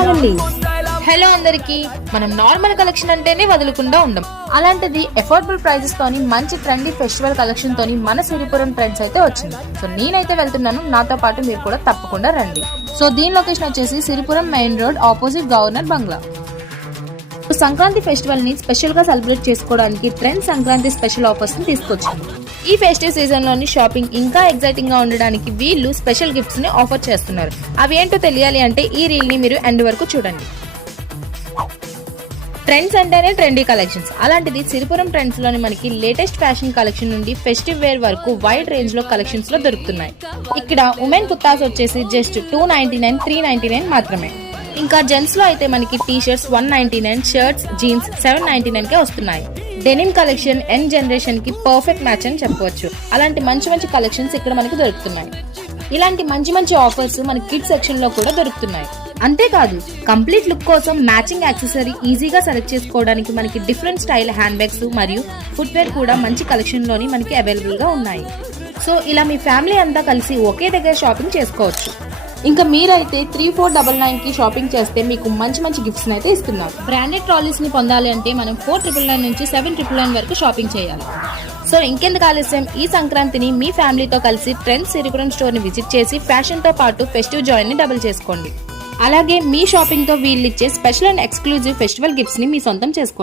ఆగండి. హలో అందరికి, మనం నార్మల్ కలెక్షన్ అంటేనే వదలకుండా ఉండం. అలాంటిది అఫోర్డబుల్ ప్రైజెస్ తోని మంచి ట్రెండీ ఫెస్టివల్ కలెక్షన్ తోని మన సిరిపురం ట్రెండ్స్ అయితే వచ్చింది. సో నేనైతే వెళ్తున్నాను, నాతో పాటు మీరు కూడా తప్పకుండా రండి. సో దీని లొకేషన్ వచ్చేసి Siripuram main road opposite governor bungalow. Sankranti festival ని స్పెషల్ గా సెలబ్రేట్ చేసుకోవడానికి ట్రెండ్ సంక్రాంతి స్పెషల్ ఆఫర్స్ ని తీసుకొచ్చింది. ఈ ఫెస్టివ్ సీజన్ లోని షాపింగ్ ఇంకా ఎక్సైటింగ్ గా ఉండడానికి వీళ్ళు స్పెషల్ గిఫ్ట్స్ ని ఆఫర్ చేస్తున్నారు. అవి ఏంటో తెలియాలి అంటే ఈ రీల్ ని మీరు ఎండ్ వరకు చూడండి. ట్రెండ్స్ అంటేనే ట్రెండీ కలెక్షన్స్. అలాంటిది సిరిపురం ట్రెండ్స్ లోని మనకి లేటెస్ట్ ఫ్యాషన్ కలెక్షన్ నుండి ఫెస్టివ్ వేర్ వరకు వైడ్ రేంజ్ లో కలెక్షన్స్ లో దొరుకుతున్నాయి. ఇక్కడ ఉమెన్ కుర్తాస్ వచ్చేసి జస్ట్ $299, $399 మాత్రమే. ఇంకా జెంట్స్ లో అయితే మనకి టీ షర్ట్స్ $199, షర్ట్స్ జీన్స్ $799 కే వస్తున్నాయి. డెనిమ్ కలెక్షన్ యంగ్ జనరేషన్ కి పర్ఫెక్ట్ మ్యాచ్ అని చెప్పవచ్చు. అలాంటి మంచి మంచి కలెక్షన్స్ ఇక్కడ మనకి దొరుకుతున్నాయి. ఇలాంటి మంచి మంచి ఆఫర్స్ మన కిడ్స్ సెక్షన్ లో కూడా దొరుకుతున్నాయి. అంతేకాదు కంప్లీట్ లుక్ కోసం మ్యాచింగ్ యాక్సెసరీ ఈజీగా సెలెక్ట్ చేసుకోవడానికి మనకి డిఫరెంట్ స్టైల్ హ్యాండ్ బ్యాగ్స్ మరియు ఫుట్వేర్ కూడా మంచి కలెక్షన్ లోని మనకి అవైలబుల్ గా ఉన్నాయి. సో ఇలా మీ ఫ్యామిలీ అంతా కలిసి ఒకే దగ్గర షాపింగ్ చేసుకోవచ్చు. ఇంకా మీరైతే 3499 కి షాపింగ్ చేస్తే మీకు మంచి మంచి గిఫ్ట్స్ అయితే ఇస్తున్నారు. బ్రాండెడ్ ట్రాలీస్ ని పొందాలి అంటే మనం 4999 నుంచి 799 వరకు షాపింగ్ చేయాలి. సో ఇంకెందుకు ఆలస్యం, ఈ సంక్రాంతిని మీ ఫ్యామిలీతో కలిసి ట్రెండ్స్ సిరిపురం స్టోర్ ని విజిట్ చేసి ఫ్యాషన్ తో పాటు ఫెస్టివ్ జాయ్ ని డబుల్ చేసుకోండి. అలాగే మీ షాపింగ్ తో వీళ్ళిచ్చే special and exclusive festival gifts ని మీ సొంతం చేసుకోండి.